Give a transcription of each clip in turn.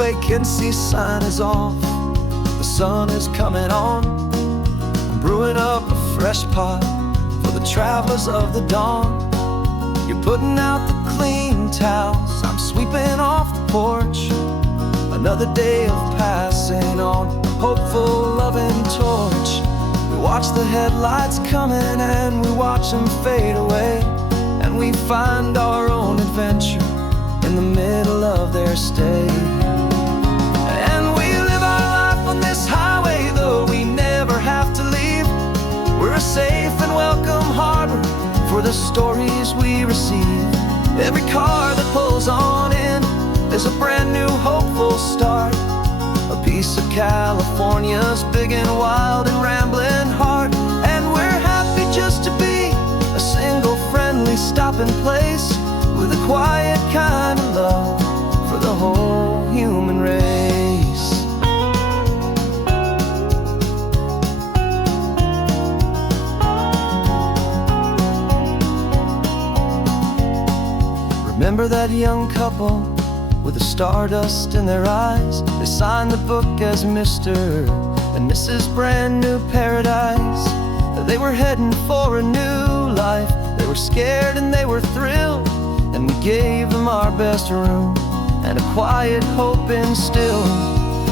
vacancy sign is off, the sun is coming on. I'm brewing up a fresh pot for the travelers of the dawn. You're putting out the clean towels, I'm sweeping off the porch. Another day of passing on a hopeful, loving torch. We watch the headlights coming and we watch them fade away, and we find our own adventure in the middle of their stay. And we live our life on this highway, though we never have to leave. We're a safe and welcome harbor for the stories we receive. Every car that pulls on in is a brand new hopeful start, a piece of California's big and wild and rambling heart. And we're happy just to be a single friendly stopping place, with a quiet kind of love for the whole human race. Remember that young couple with the stardust in their eyes? They signed the book as Mr. and Mrs. Brand New Paradise. They were heading for a new life. They were scared and they were thrilled, and we gave them our best room and a quiet hope instilled.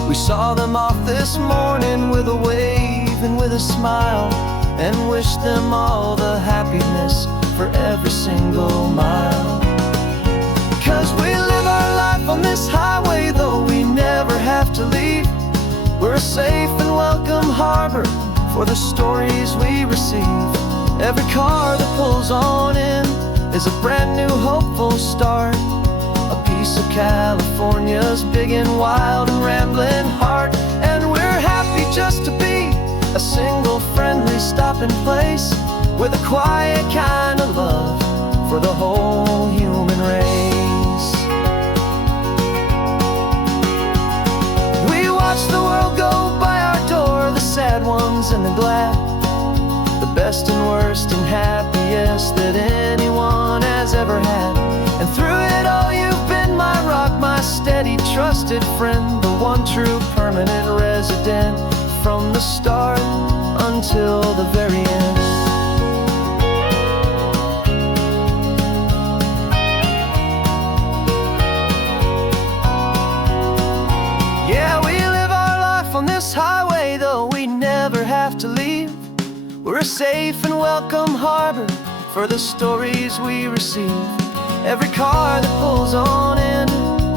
We saw them off this morning with a wave and with a smile, and wished them all the happiness for every single mile. 'Cause we live our life on this highway, though we never have to leave. We're a safe and welcome harbor for the stories we receive. Every car that pulls on in is a brand new hopeful start, a piece of California's big and wild and rambling heart. And we're happy just to be a single friendly stopping place, with a quiet kind of love for the whole human race. We watch the world go by our door, the sad ones and the glad, the best and worst and happiest that anyone has ever had. And through it all you've been my rock, my steady trusted friend, the one true permanent resident, from the start until the very end. Yeah, we live our life on this highway, though we never have to leave. We're a safe and welcome harbor for the stories we receive. Every car that pulls on in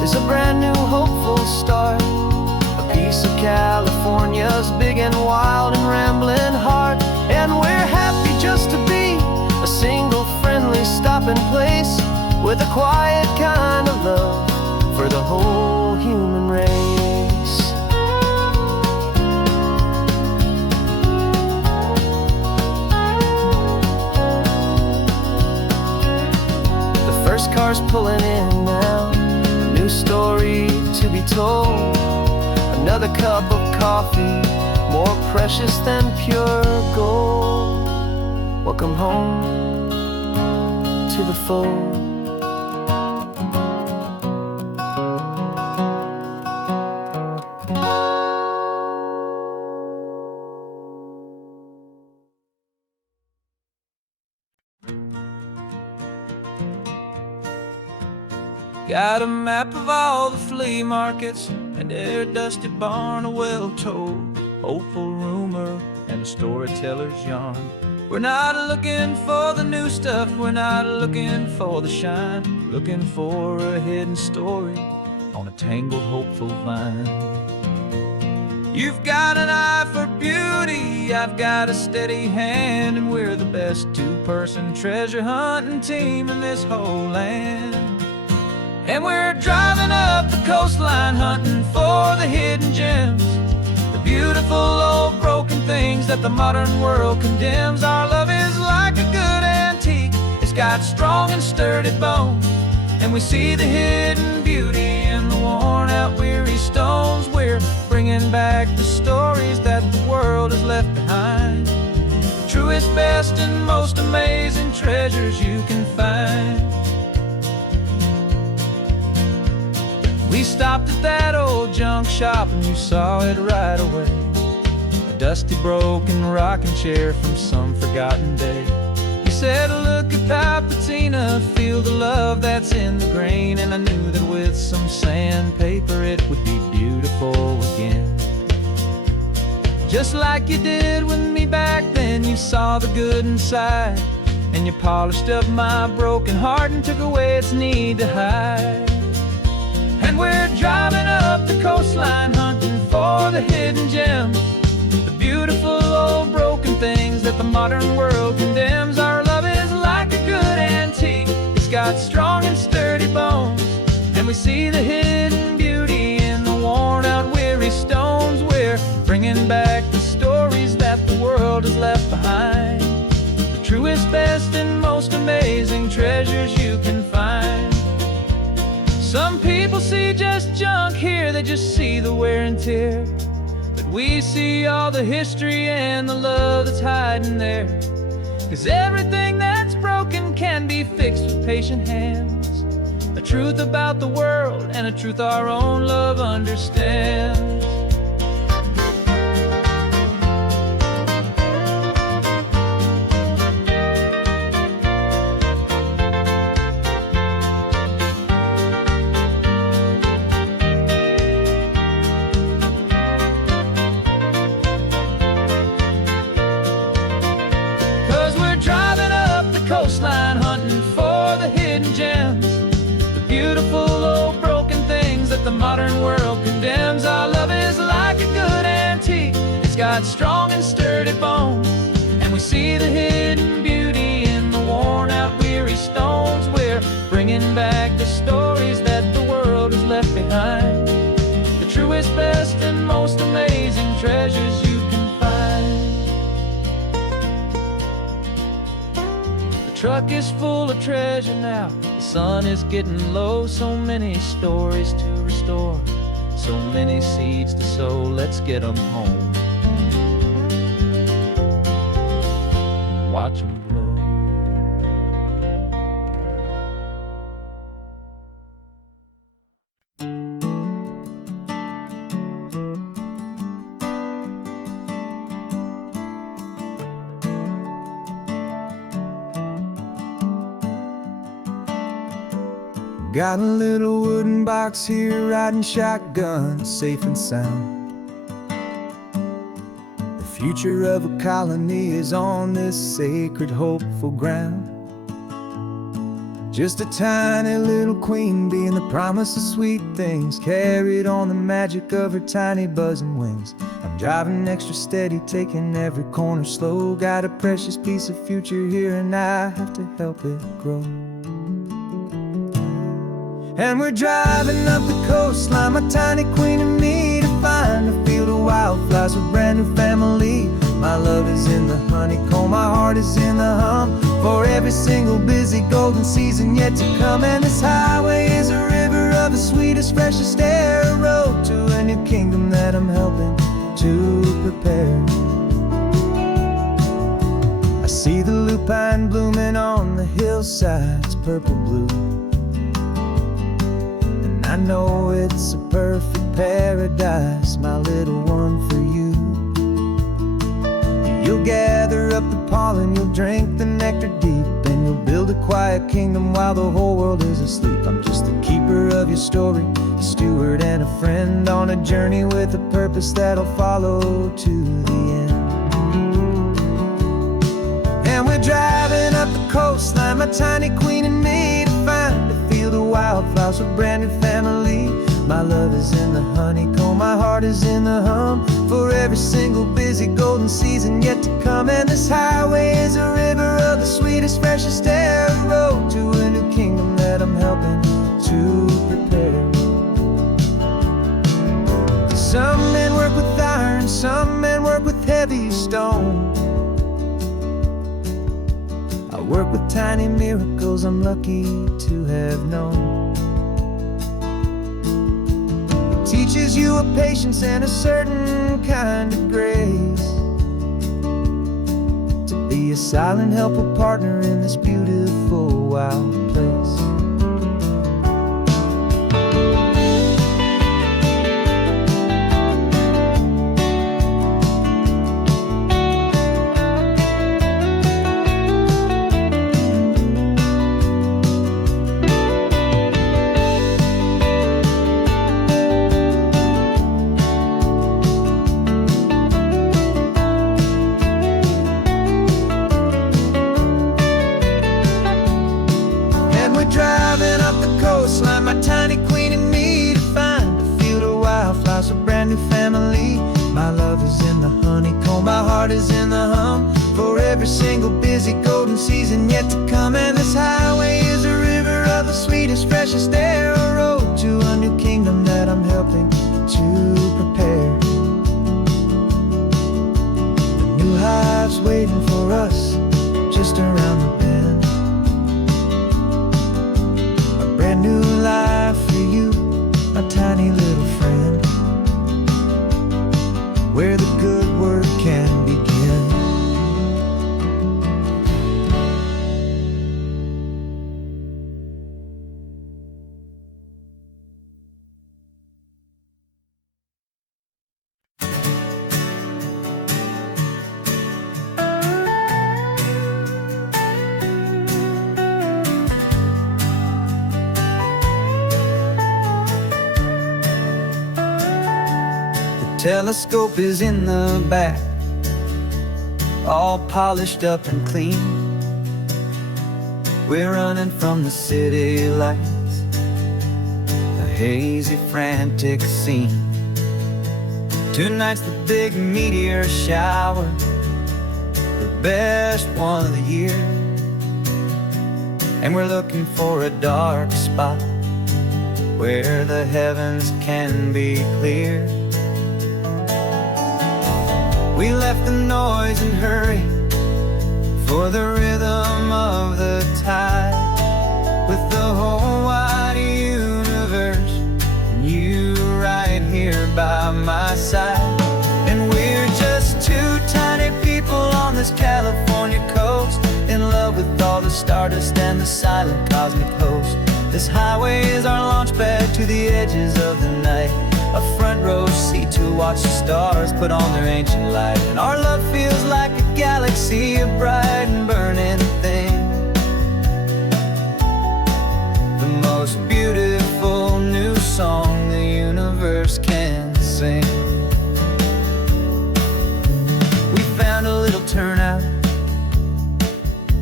is a brand new hopeful start, a piece of California's big and wild and rambling heart. And we're happy just to be a single friendly stopping place, with a quiet kind of love for the whole human race. First car's pulling in now, a new story to be told. Another cup of coffee, more precious than pure gold. Welcome home to the fold. Got a map of all the flea markets and their dusty barn, a well-told hopeful rumor and a storyteller's yarn. We're not looking for the new stuff, we're not looking for the shine, looking for a hidden story on a tangled hopeful vine. You've got an eye for beauty, I've got a steady hand, and we're the best two-person treasure hunting team in this whole land. And we're driving up the coastline hunting for the hidden gems, the beautiful old broken things that the modern world condemns. Our love is like a good antique, it's got strong and sturdy bones, and we see the hidden beauty in the worn out weary stones. We're bringing back the stories that the world has left behind, the truest, best and most amazing treasures you can find. We stopped at that old junk shop and you saw it right away. A dusty, broken rocking chair from some forgotten day. You said, look at that patina, feel the love that's in the grain. And I knew that with some sandpaper it would be beautiful again. Just like you did with me back then, you saw the good inside, and you polished up my broken heart and took away its need to hide. And we're driving up the coastline, hunting for the hidden gems, the beautiful old broken things that the modern world condemns. Our love is like a good antique, it's got strong and sturdy bones, and we see the hidden beauty in the worn out weary stones. We're bringing back the stories that the world has left behind, the truest, best, and most amazing treasures you can find. Some people see just junk here, they just see the wear and tear, but we see all the history and the love that's hiding there. 'Cause everything that's broken can be fixed with patient hands, a truth about the world and a truth our own love understands. 'Cause we're driving up the coastline, hunting for the hidden gems, the beautiful old broken things that the modern world condemns. Our love is like a good antique, it's got strong and sturdy bones, and we see the hidden beauty in the worn out weary stones. We're bringing back the stories that the world has left behind, the truest, best, and most amazing treasures you can find. The truck is full of treasure now, the sun is getting low. So many stories to restore, so many seeds to sow. Let's get them home, watch them blow. Got a little wooden box here, riding shotgun, safe and sound. The future of a colony is on this sacred, hopeful ground. Just a tiny little queen bee and the promise of sweet things, carried on the magic of her tiny buzzing wings. I'm driving extra steady, taking every corner slow. Got a precious piece of future here and I have to help it grow. And we're driving up the coastline, my tiny queen and me, to find a field of wildflowers with brand new family. My love is in the honeycomb, my heart is in the hum, for every single busy golden season yet to come. And this highway is a river of the sweetest, freshest air, a road to a new kingdom that I'm helping to prepare. I see the lupine blooming on the hillsides, purple blue, I know it's a perfect paradise, my little one, for you. You'll gather up the pollen, you'll drink the nectar deep, and you'll build a quiet kingdom while the whole world is asleep. I'm just the keeper of your story, a steward and a friend, on a journey with a purpose that'll follow to the end. And we're driving up the coastline, my tiny queen and me, to find a field of wildflowers with brand new family. My love is in the honeycomb, my heart is in the hum, for every single busy golden season yet to come. And this highway is a river of the sweetest, freshest air, a road to a new kingdom that I'm helping to prepare. Some men work with iron, some men work with heavy stone. I work with tiny miracles I'm lucky to have known. It teaches you a patience and a certain kind of grace, to be a silent, helpful partner in this beautiful, wild place. driving up the coastline, my tiny queen and me, to find a field of wildflowers, a brand new family. My love is in the honeycomb, my heart is in the hum, for every single busy golden season yet to come. And this highway is a river of the sweetest, freshest air, a road to a new kingdom that I'm helping to prepare. The new hive's waiting for us just around the bend, a brand new life for you, my tiny little friend, where the good work can begin. Telescope is in the back, all polished up and clean. We're running from the city lights, a hazy, frantic scene. Tonight's the big meteor shower, the best one of the year. And we're looking for a dark spot where the heavens can be clear. We left the noise and hurry for the rhythm of the tide, with the whole wide universe and you right here by my side. And we're just two tiny people on this California coast, in love with all the stardust and the silent cosmic host. This highway is our launch pad to the edges of the night, a front row seat to watch the stars put on their ancient light. And our love feels like a galaxy, a bright and burning thing, the most beautiful new song the universe can sing. We found a little turnout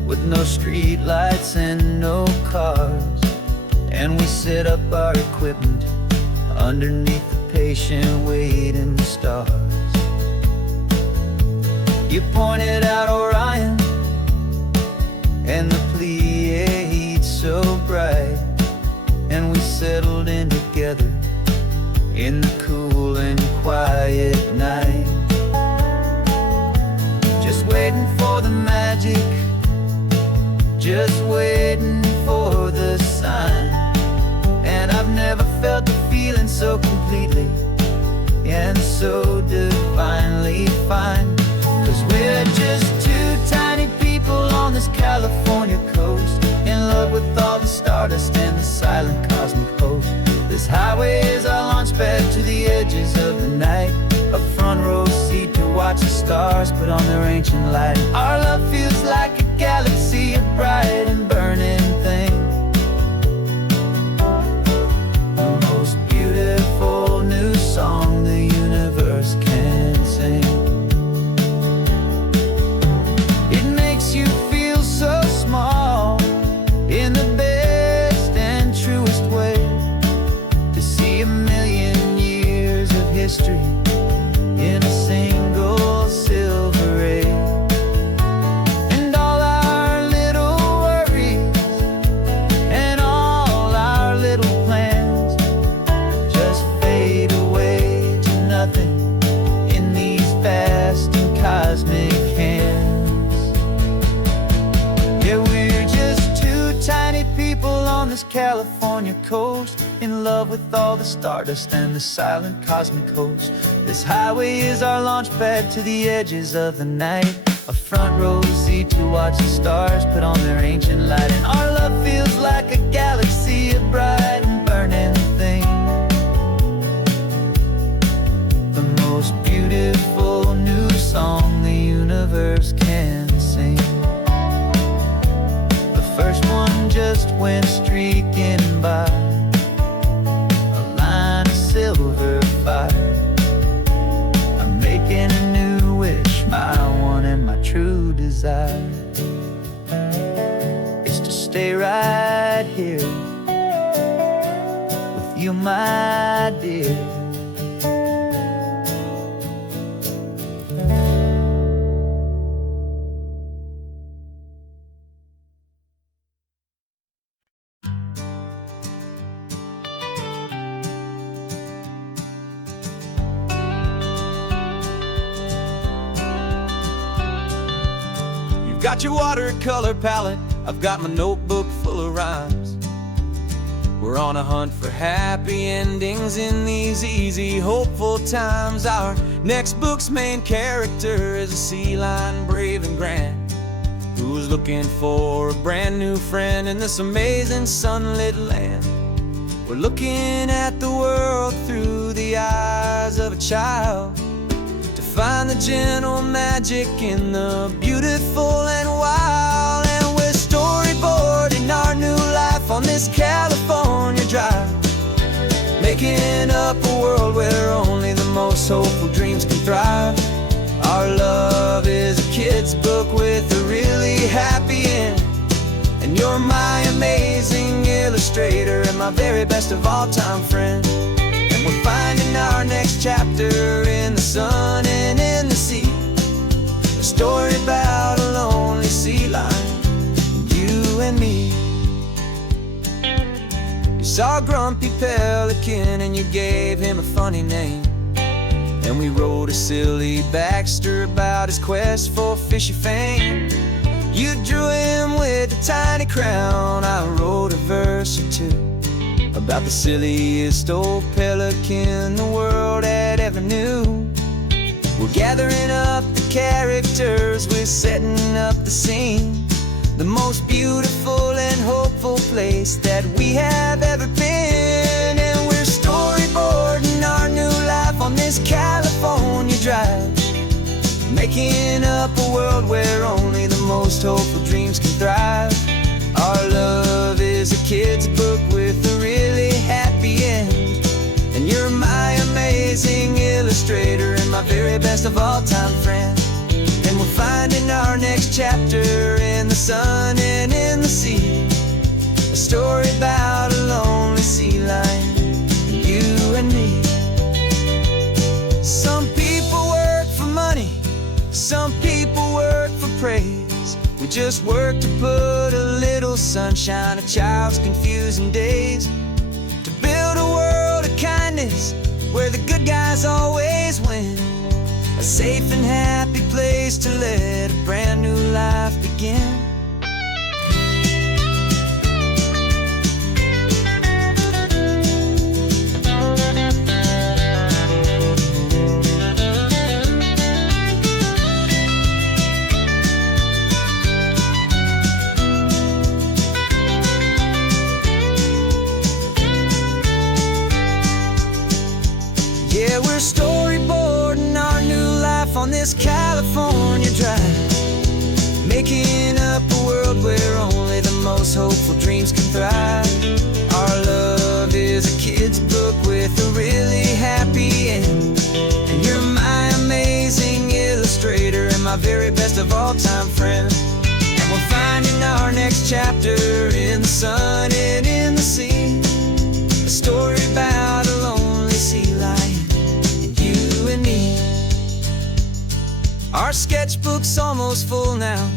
with no street lights and no cars, and we set up our equipment underneath the patient waiting stars. You pointed out Orion and the Pleiades so bright, and we settled in together in the cool and quiet night, just waiting for the magic, just waiting for the sign. And I've never felt the feeling so completely and so divinely fine, 'cause we're just two tiny people on this California coast, in love with all the stardust and the silent cosmic host. This highway is our launch pad to the edges of the night, a front row seat to watch the stars put on their ancient light. Our love feels like a galaxy, a bright and burning thing, the most beautiful new song the universe can sing. It makes you feel so small in the best and truest way, to see a million years of history in a single silver ray. And all our little worries and all our little plans just fade away to nothing in these vast and cosmic hands. Yeah, we're just two tiny people on this California coast, in love with all the stardust and the silent cosmic host. This highway is our launch pad to the edges of the night, a front row seat to watch the stars put on their ancient light. And our love feels like a galaxy, a bright and burning thing, the most beautiful new song the universe can sing. The first one just went streaking by, a line of silver fire. I'm making a new wish, my one and my true desire is to stay right right here with you, my dear. Got your watercolor palette, I've got my notebook full of rhymes. We're on a hunt for happy endings in these easy, hopeful times. Our next book's main character is a sea lion, brave and grand, who's looking for a brand new friend in this amazing sunlit land. We're looking at the world through the eyes of a child, find the gentle magic in the beautiful and wild. And we're storyboarding our new life on this California drive, making up a world where only the most hopeful dreams can thrive. Our love is a kid's book with a really happy end, and you're my amazing illustrator and my very best of all time friend. We're finding our next chapter in the sun and in the sea, a story about a lonely sea lion, you and me. You saw a grumpy pelican and you gave him a funny name, and we wrote a silly Baxter about his quest for fishy fame. You drew him with a tiny crown, I wrote a verse or two about the silliest old pelican the world had ever knew. We're gathering up the characters, we're setting up the scene, the most beautiful and hopeful place that we have ever been. And we're storyboarding our new life on this California drive, making up a world where only the most hopeful dreams can thrive. Our love is a kid's book with a really happy end, and you're my amazing illustrator and my very best of all time friend. And we're finding our next chapter in the sun and in the sea, a story about a lonely sea lion, you and me. Some people work for money, some people work for praise. We just work to put a little sunshine in a child's confusing days, to build a world of kindness where the good guys always win, a safe and happy place to let a brand new life begin. Yeah, we're storyboarding our new life on this California drive, making up a world where only the most hopeful dreams can thrive. Our love is a kid's book with a really happy end, and you're my amazing illustrator and my very best of all time friend. And we're finding our next chapter in the sun and in the sea, a story about a lonely sea lion, and me. Our sketchbook's almost full now,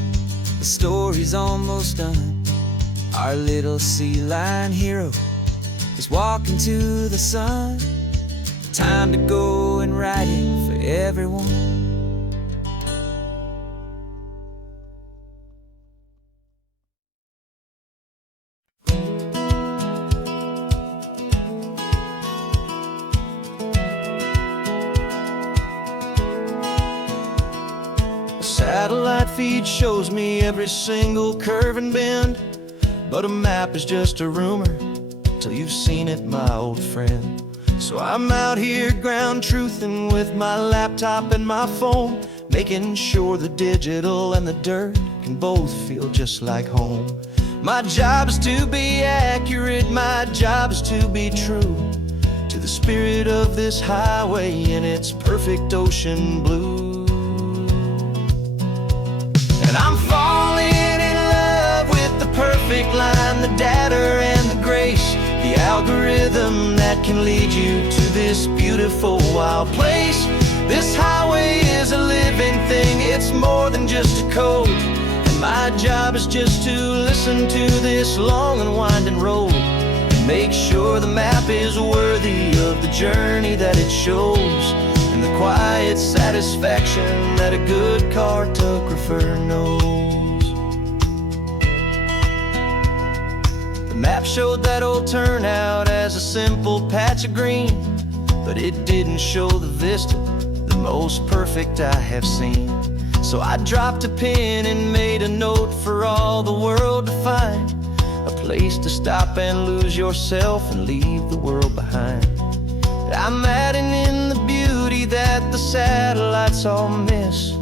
the story's almost done. Our little sea lion hero is walking to the sun. Time to go and write it for everyone. Satellite feed shows me every single curve and bend, but a map is just a rumor till you've seen it, my old friend. So I'm out here ground truthing with my laptop and my phone, making sure the digital and the dirt can both feel just like home. My job is to be accurate, my job is to be true to the spirit of this highway in its perfect ocean blue. And I'm falling in love with the perfect perfect line, the data and the grace, the algorithm that can lead you to this beautiful wild place. This highway is a living thing, it's more than just a code. And my job is just to listen to this long and winding road and make sure the map is worthy of the journey that it shows, and the quiet satisfaction that a good cartographer knows. The map showed that old turnout as a simple patch of green, but it didn't show the vista, the most perfect I have seen. So I dropped a pin and made a note for all the world to find, a place to stop and lose yourself and leave the world behind. I'm adding in the beauty that the satellites all miss,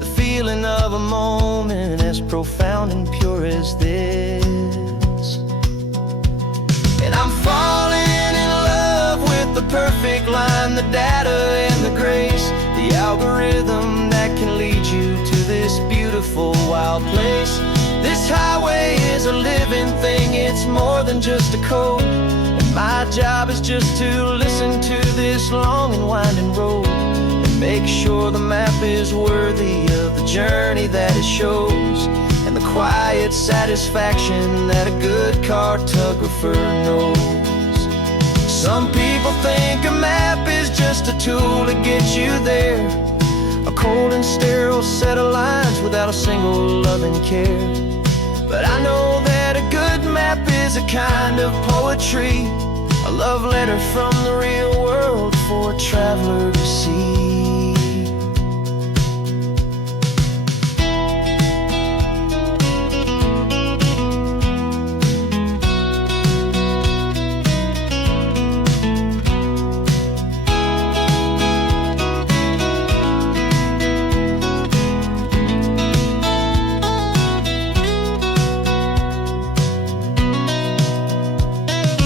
the feeling of a moment as profound and pure as this. And I'm falling in love with the perfect line, the data and the grace, the algorithm that can lead you to this beautiful wild place. This highway is a living thing, it's more than just a code. And my job is just to listen to this long and winding road and make sure the map is worthy of the journey that it shows, and the quiet satisfaction that a good cartographer knows. Some people think a map is just a tool to get you there, a cold and sterile set of lines without a single loving care. But I know that a good map is a kind of poetry, a love letter from the real world for a traveler to see.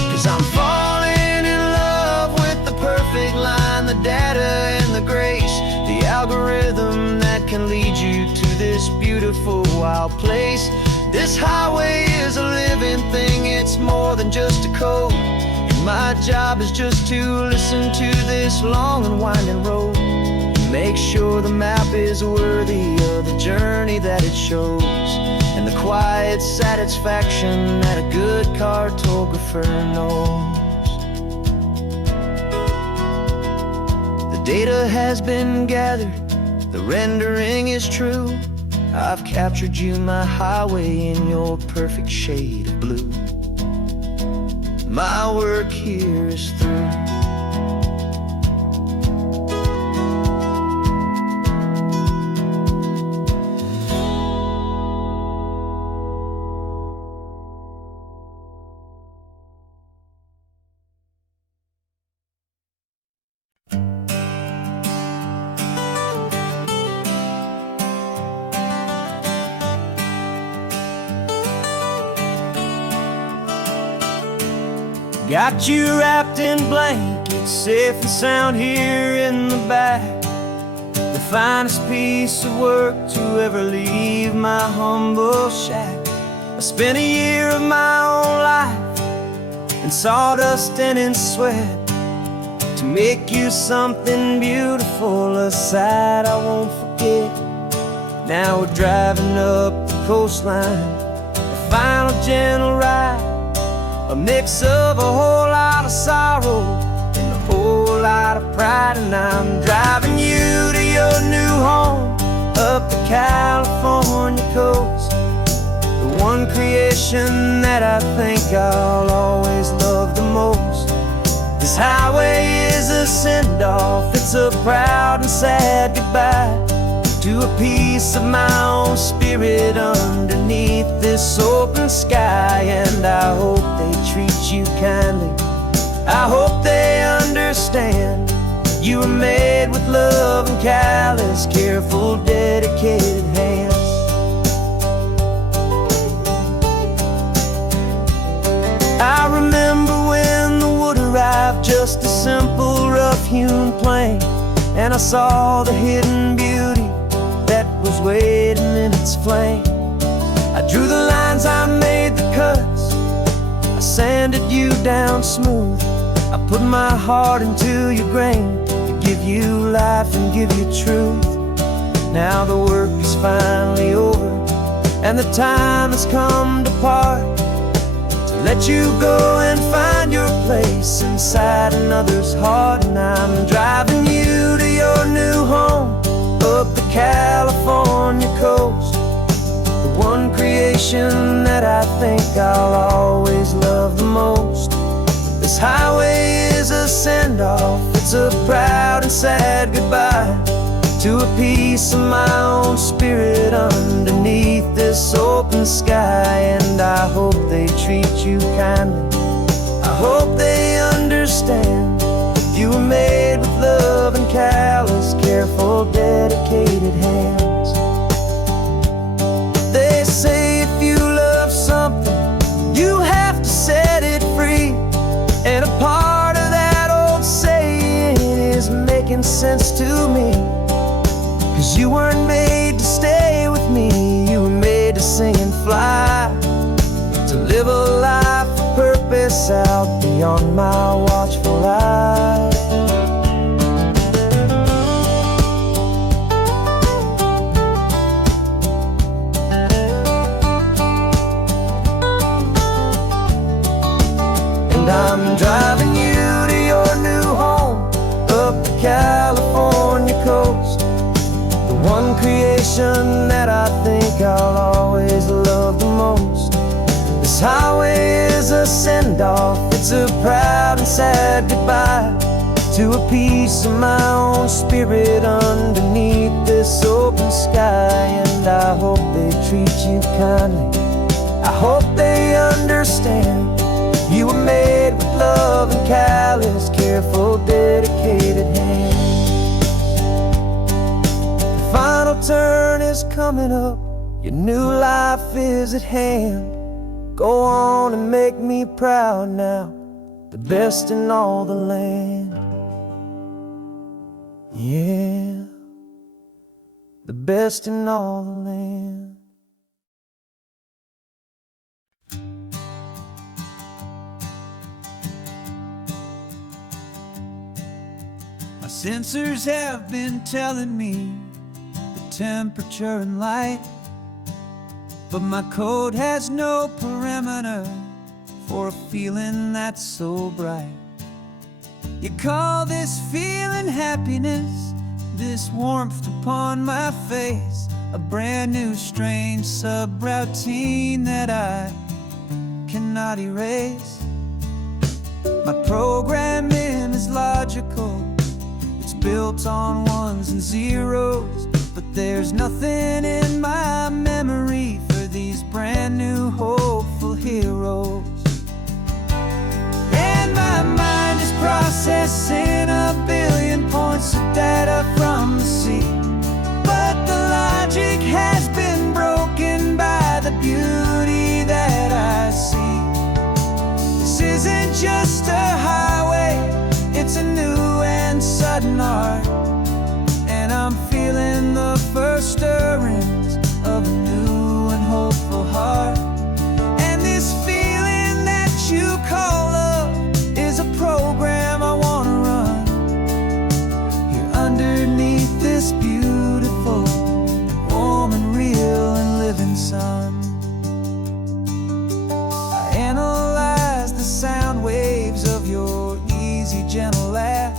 'Cause I'm falling in love with the perfect line, the data and the grace, the algorithm that can lead you to this beautiful wild place. This highway is a living thing, it's more than just a code. And my job is just to listen to this long and winding road and make sure the map is worthy of the journey that it shows, and the quiet satisfaction that a good cartographer knows. The data has been gathered, the rendering is true. I've captured you, my highway, in your perfect shade of blue. My work here is through. Got you wrapped in blankets, safe and sound here in the back. The finest piece of work to ever leave my humble shack. I spent a year of my own life in sawdust and in sweat to make you something beautiful, a sight I won't forget. Now we're driving up the coastline, a final gentle ride, a mix of a whole lot of sorrow and a whole lot of pride. And I'm driving you to your new home up the California coast, the one creation that I think I'll always love the most. This highway is a send-off, it's a proud and sad goodbye to a piece of my own spirit underneath this open sky. And I hope they treat you kindly, I hope they understand you were made with love and callous, careful, dedicated hands. I remember when the wood arrived, just a simple rough-hewn plank, and I saw the hidden beauty that was waiting in its flame. I drew the lines, I made the cuts, I sanded you down smooth. I put my heart into your grain to give you life and give you truth. Now the work is finally over, and the time has come to part, to let you go and find your place inside another's heart. And I'm driving you to your new home up the California coast, the one creation that I think I'll always love the most. This highway is a send-off, it's a proud and sad goodbye to a piece of my own spirit underneath this open sky. And I hope they treat you kindly, I hope they understand you were made with love and callous, careful, dedicated hands. They say if you love something, you have to set it free. And a part of that old saying is making sense to me. 'Cause you weren't made to stay with me, you were made to sing and fly, to live a life of purpose out beyond my watchful eye. And I'm driving you to your new home up the California coast, one creation that I think I'll always love the most. This highway is a send-off, it's a proud and sad goodbye to a piece of my own spirit underneath this open sky. And I hope they treat you kindly, I hope they understand you were made with love and callous, careful, dedicated hands. Final turn is coming up, your new life is at hand. Go on and make me proud now, the best in all the land. Yeah, the best in all the land. My sensors have been telling me temperature and light, but my code has no perimeter for a feeling that's so bright. You call this feeling happiness, this warmth upon my face, a brand new strange subroutine that I cannot erase. My programming is logical, it's built on ones and zeros, but there's nothing in my memory for these brand new hopeful heroes. And my mind is processing a billion points of data from the sea, but the logic has been broken by the beauty that I see. This isn't just a highway, it's a new and sudden art, and I'm feeling the first stirrings of a new and hopeful heart. And this feeling that you call love is a program I wanna run here underneath this beautiful, warm and real and living sun. I analyze the sound waves of your easy, gentle laugh.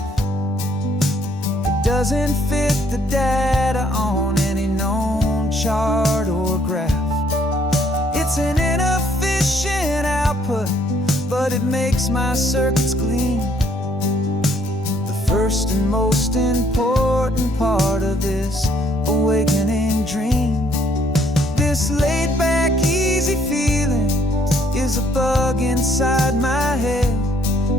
Doesn't fit the data on any known chart or graph. It's an inefficient output, but it makes my circuits gleam. The first and most important part of this awakening dream. This laid-back, easy feeling is a bug inside my head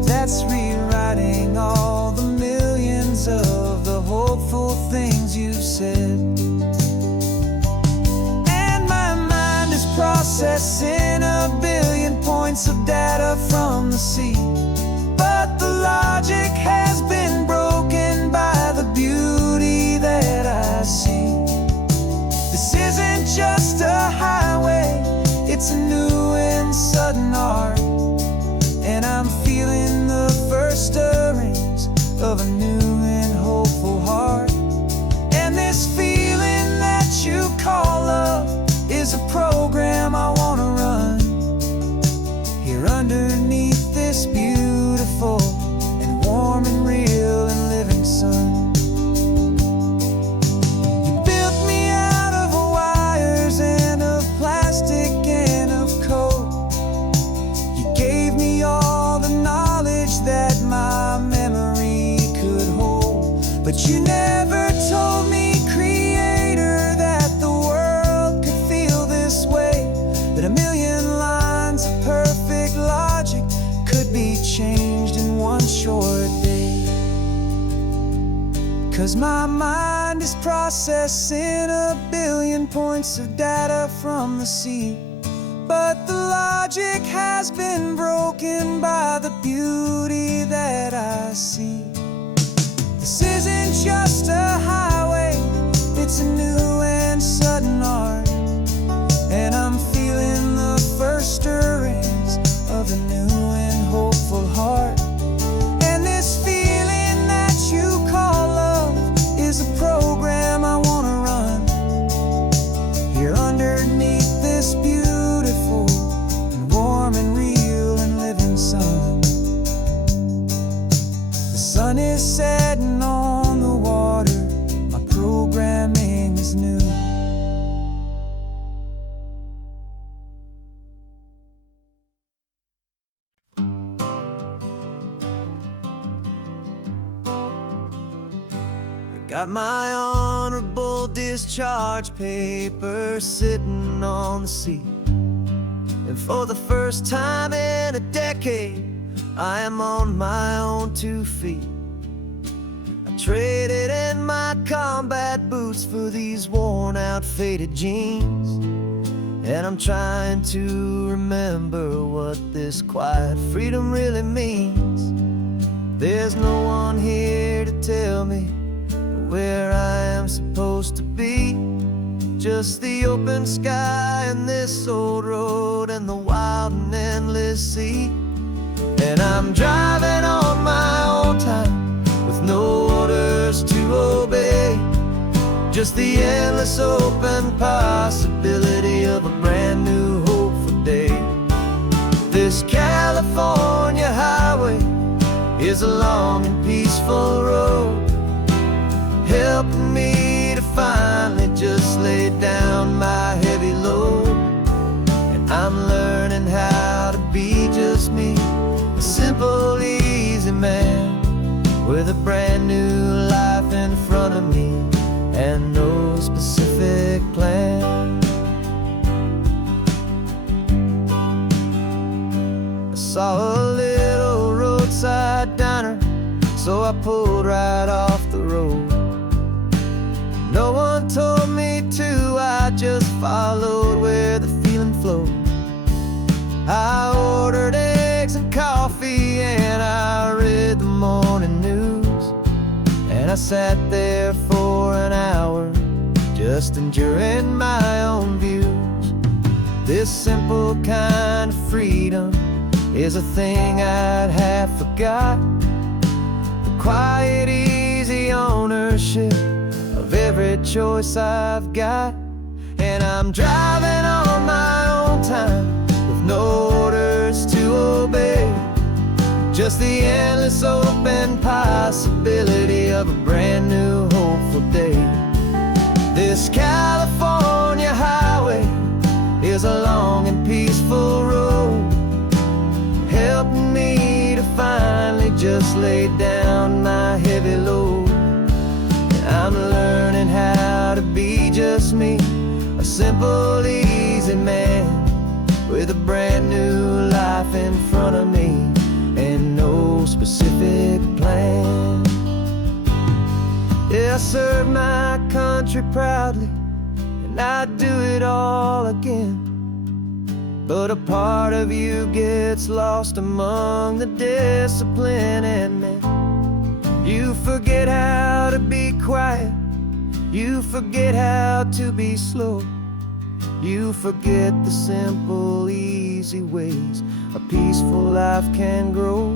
that's rewriting all the millions of the hopeful things you said. And my mind is processing a billion points of data from the sea, but the logic has been broken by the beauty that I see. This isn't just a highway, feeling the first stirrings of a new and hopeful heart. And this feeling that you call love is a program I wanna run here underneath this beautiful and warm and real and living sun. You built me out of wires and of plastic and of coal. You gave me all the knowledge that my memory could hold. But you never told me, Creator, that the world could feel this way, that a million lines of perfect logic could be changed in one short day. 'Cause my mind is processing a billion points of data from the sea, but the logic has been broken by the beauty that I see. This isn't just a highway, it's a new and sudden art. And I'm feeling the first stirrings of a new and hopeful heart. And this feeling that you call love is a program I wanna run here underneath this beautiful and warm and real and living sun. The sun is setting on the water, my programming is new. Got my honorable discharge paper sitting on the seat, and for the first time in a decade, I am on my own 2 feet. I traded in my combat boots for these worn out faded jeans, and I'm trying to remember what this quiet freedom really means. There's no one here to tell me where I am supposed to be, just the open sky and this old road and the wild and endless sea. And I'm driving on my own time with no orders to obey, just the endless open possibility of a brand new hopeful day. This California highway is a long and peaceful road, helping me to finally just lay down my heavy load. And I'm learning how to be just me, a simple, easy man with a brand new life in front of me and no specific plan. I saw a little roadside diner, so I pulled right off the road. No one told me to, I just followed where the feeling flowed. I ordered eggs and coffee and I read the morning news, and I sat there for an hour just enduring my own views. This simple kind of freedom is a thing I'd have forgot, the quiet, easy ownership of every choice I've got. And I'm driving on my own time with no orders to obey, just the endless open possibility of a brand new hopeful day. This California highway is a long and peaceful road, helping me to finally just lay down my heavy load. I'm learning how to be just me, a simple, easy man with a brand new life in front of me and no specific plan. Yeah, I serve my country proudly and I'd do it all again, but a part of you gets lost among the discipline and men. You forget how to be quiet, you forget how to be slow, you forget the simple, easy ways a peaceful life can grow.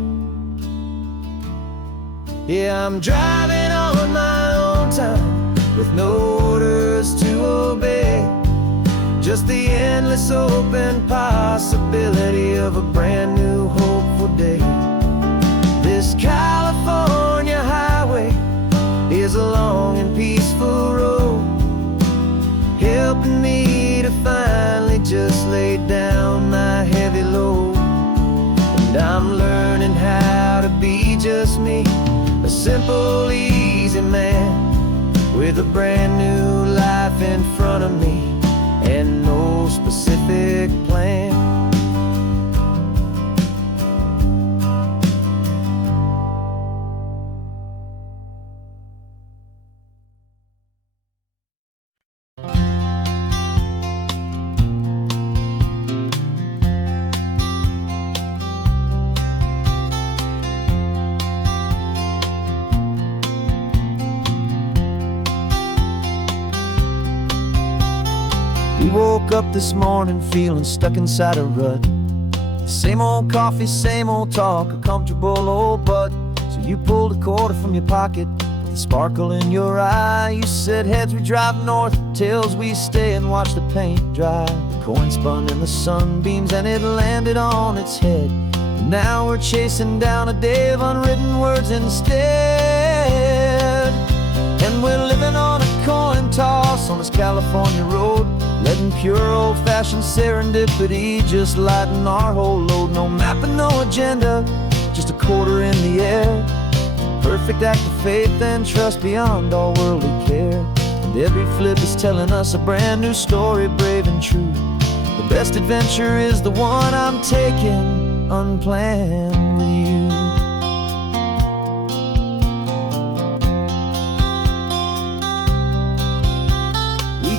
Yeah, I'm driving on my own time with no orders to obey. Just the endless open possibility of a brand new hopeful day. This California highway is a long and peaceful road, helping me to finally just lay down my heavy load. And I'm learning how to be just me, a simple, easy man with a brand new life in front of me and no specific plan. We woke up this morning feeling stuck inside a rut. Same old coffee, same old talk, a comfortable old butt. So you pulled a quarter from your pocket with a sparkle in your eye. You said heads we drive north, tails we stay and watch the paint dry. The coin spun in the sunbeams and it landed on its head. And now we're chasing down a day of unwritten words instead. And we're living on a coin toss on this California road, letting pure old-fashioned serendipity just lighten our whole load. No map and no agenda, just a quarter in the air. Perfect act of faith and trust beyond all worldly care. And every flip is telling us a brand new story, brave and true. The best adventure is the one I'm taking, unplanned with you.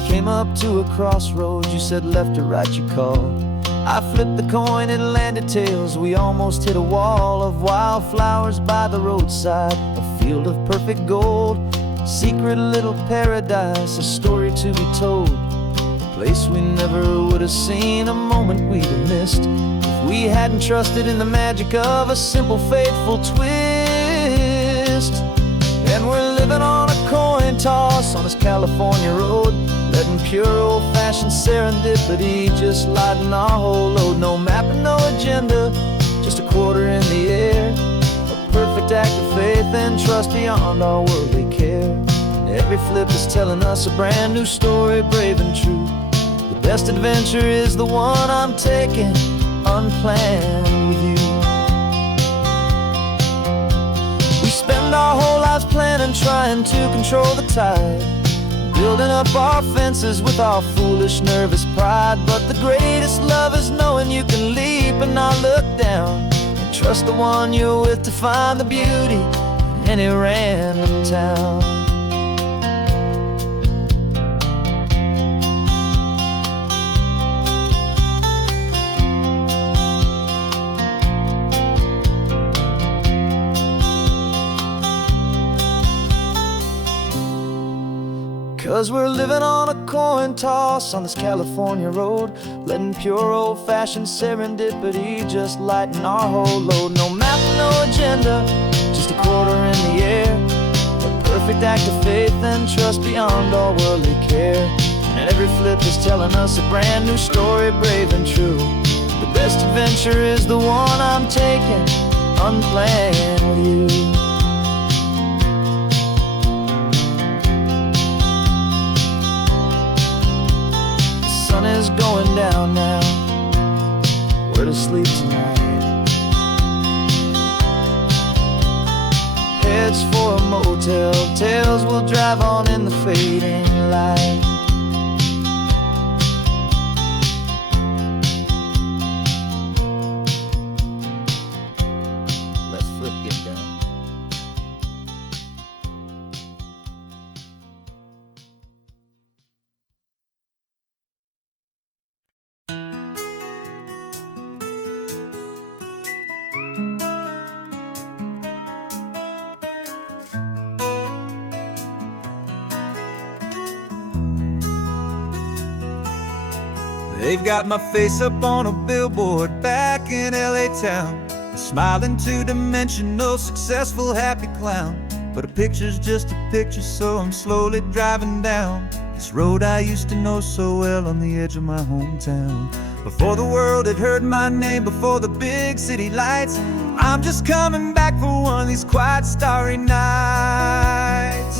Came up to a crossroads, you said left or right you called. I flipped the coin, it landed tails. We almost hit a wall of wildflowers by the roadside, a field of perfect gold, secret little paradise, a story to be told, a place we never would have seen, a moment we'd have missed if we hadn't trusted in the magic of a simple faithful twist. And we're living on a coin toss on this California road, letting pure old-fashioned serendipity just lighten our whole load. No map and no agenda, just a quarter in the air. A perfect act of faith and trust beyond our worldly care. And every flip is telling us a brand new story, brave and true. The best adventure is the one I'm taking, unplanned with you. We spend our whole lives planning, trying to control the tide, building up our fences with our foolish, nervous pride. But the greatest love is knowing you can leap and not look down, and trust the one you're with to find the beauty in any random town. 'Cause we're living on a coin toss on this California road, letting pure old-fashioned serendipity just lighten our whole load. No map, no agenda, just a quarter in the air. A perfect act of faith and trust beyond all worldly care. And every flip is telling us a brand new story, brave and true. The best adventure is the one I'm taking, unplanned with you. The sun is going down now, we're to sleep tonight. Heads for a motel, tails will drive on in the fading light. Let's flip get down. They've got my face up on a billboard back in LA town. Smiling two-dimensional, successful, happy clown. But a picture's just a picture, so I'm slowly driving down this road I used to know so well on the edge of my hometown. Before the world had heard my name, before the big city lights, I'm just coming back for one of these quiet, starry nights.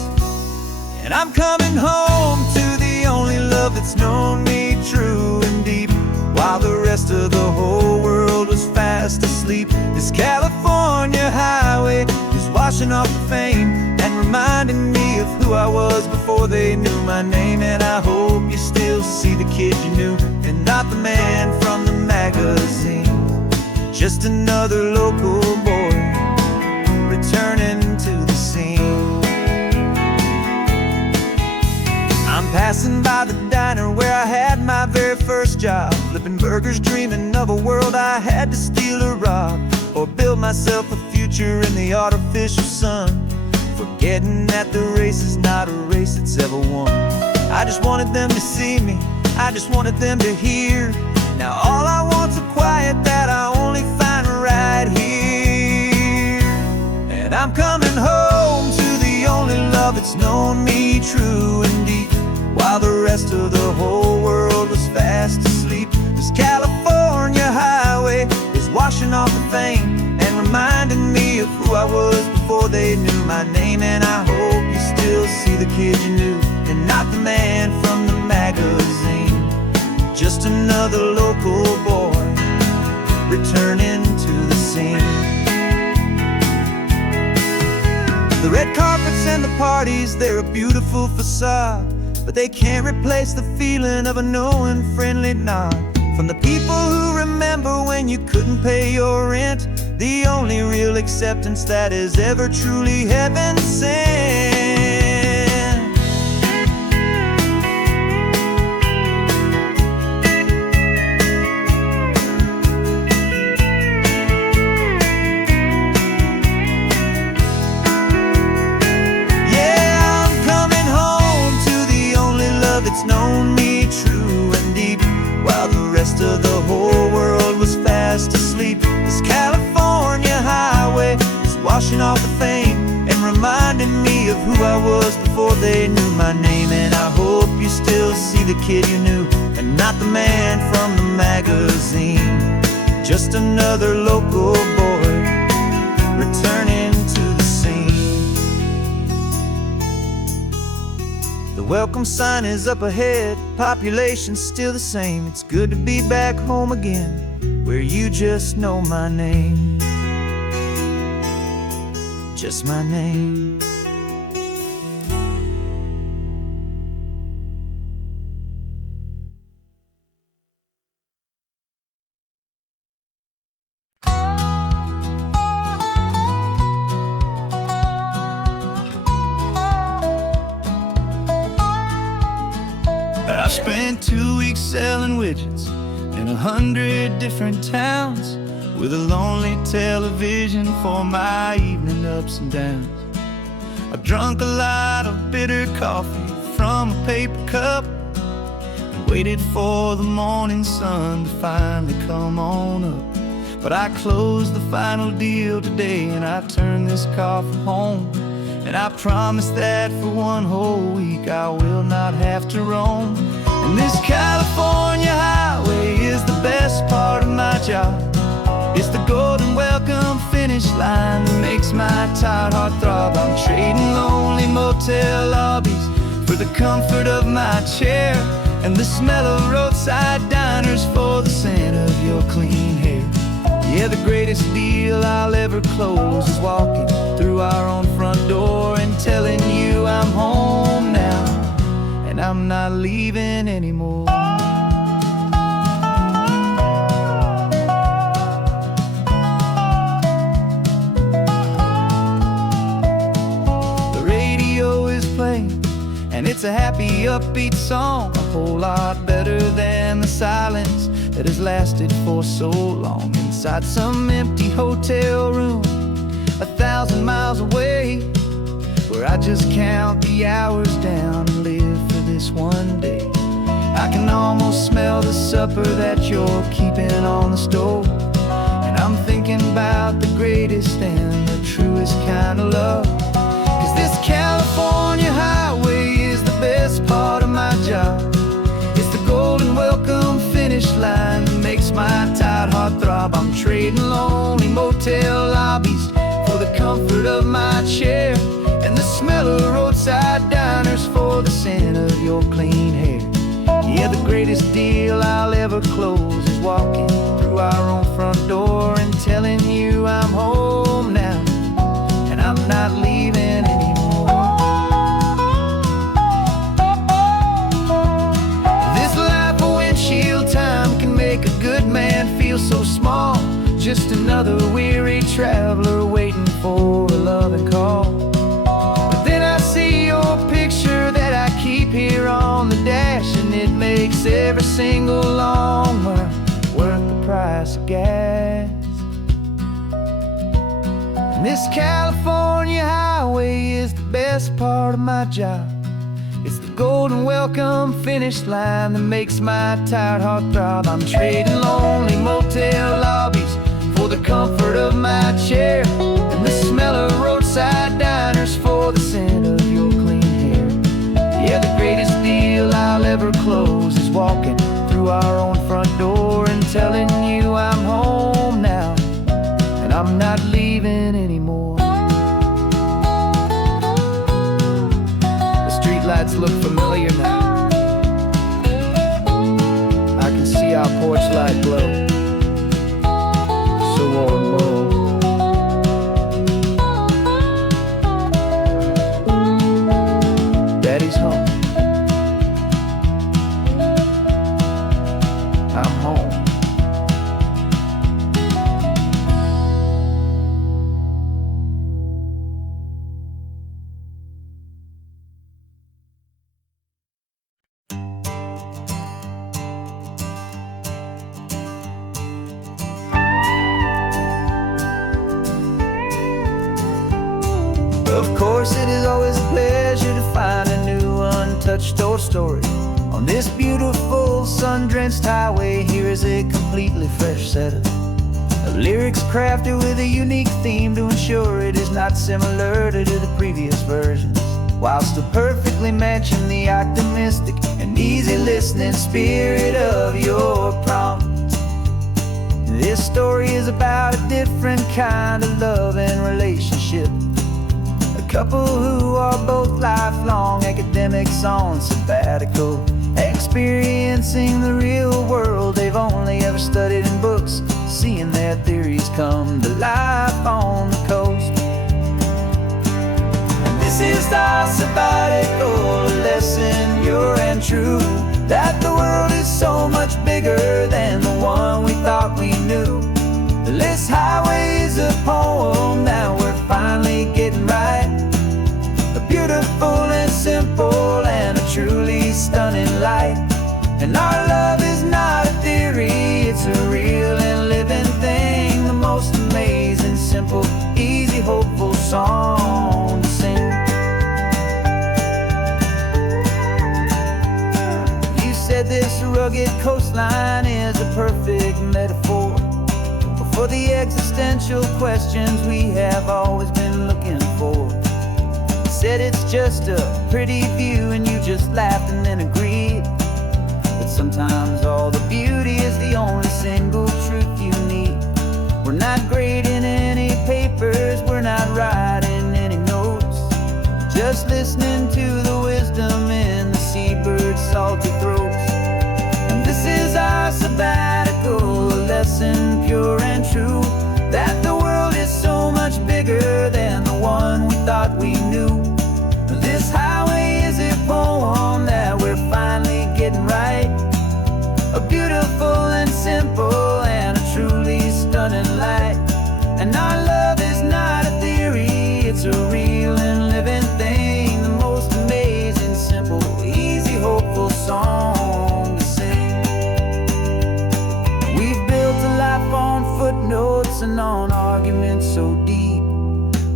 And I'm coming home to the only love that's known me true and deep, while the rest of the whole world was fast asleep. This California highway is washing off the fame and reminding me of who I was before they knew my name. And I hope you still see the kid you knew, and not the man from the magazine. Just another local boy returning to the scene. I'm passing by the diner where I had my very first job, flipping burgers, dreaming of a world I had to steal or rob, or build myself a future in the artificial sun, forgetting that the race is not a race that's ever won. I just wanted them to see me, I just wanted them to hear. Now all I want's a quiet that I only find right here. And I'm coming home to the only love that's known me true and deep, while the rest of the whole world was fast asleep. This California highway is washing off the fame and reminding me of who I was before they knew my name. And I hope you still see the kid you knew, and not the man from the magazine. Just another local boy returning to the scene. The red carpets and the parties, they're a beautiful facade, but they can't replace the feeling of a knowing, friendly nod from the people who remember when you couldn't pay your rent. The only real acceptance that is ever truly heaven sent. It's known me true and deep, while the rest of the whole world was fast asleep. This California highway is washing off the fame and reminding me of who I was before they knew my name. And I hope you still see the kid you knew, and not the man from the magazine. Just another local boy returning to the scene. The welcome sign is up ahead, population's still the same. It's good to be back home again, where you just know my name. Just my name. I spent 2 weeks selling widgets in 100 different towns, with a lonely television for my evening ups and downs. I've drunk a lot of bitter coffee from a paper cup, and waited for the morning sun to finally come on up. But I closed the final deal today, and I turned this car for home. And I promise that for one whole week I will not have to roam. And this California highway is the best part of my job. It's the golden welcome finish line that makes my tired heart throb. I'm trading lonely motel lobbies for the comfort of my chair, and the smell of roadside diners for the scent of your clean hair. Yeah, the greatest deal I'll ever close is walking through our own front door and telling you I'm home now, and I'm not leaving anymore. The radio is playing, and it's a happy, upbeat song, a whole lot better than the silence that has lasted for so long. Inside some empty hotel room 1,000 miles away, where I just count the hours down and live for this one day. I can almost smell the supper that you're keeping on the stove, and I'm thinking about your clean hair. Yeah, the greatest deal I'll ever close is walking through our own front door and telling you I'm home now, and I'm not leaving anymore. This life of windshield time can make a good man feel so small, just another weary traveler waiting for a loving call. But then I see your picture that I keep here on the dash, and it makes every single long mile worth the price of gas. And this California highway is the best part of my job. It's the golden welcome finish line that makes my tired heart throb. I'm trading lonely motel lobbies for the comfort of my chair, and the smell of roadside diners for the scent of your clean hair. Yeah, the greatest deal I'll ever close is walking through our own front door and telling you I'm home now, and I'm not leaving anymore. The streetlights look familiar now. I can see our porch light glow, so warm, warm. Daddy's home. I'm home. Of course, it is always a pleasure to find a new untouched old story. On this beautiful sun-drenched highway, here is a completely fresh set of lyrics crafted with a unique theme to ensure it is not similar to the previous versions, while still perfectly matching the optimistic and easy listening spirit of your prompt. This story is about a different kind of love and relationship. Couple who are both lifelong academics on sabbatical, experiencing the real world they've only ever studied in books, seeing their theories come to life on the coast. And this is our sabbatical lesson, pure and true, that the world is so much bigger than the one we thought we knew. This highway is a poem that we're finally getting right. A beautiful and simple and a truly stunning light. And our love is not a theory, it's a real and living thing. The most amazing, simple, easy, hopeful song to sing. You said this rugged coastline is a perfect metaphor for the existential questions we have always been looking for. You said it's just a pretty view and you just laughed and then agreed. But sometimes all the beauty is the only single truth you need. We're not grading any papers, we're not writing any notes, just listening to the wisdom in the seabird's salty throats. And this is our sabbatical lesson, pure and true, that the world is so much bigger than the one we thought we knew. This highway is a poem that we're finally getting right. A beautiful and simple and a truly stunning light. And our love is not a theory, it's a real and living thing. The most amazing, simple, easy, hopeful song to sing. We've built a life on footnotes and on arguments so deep,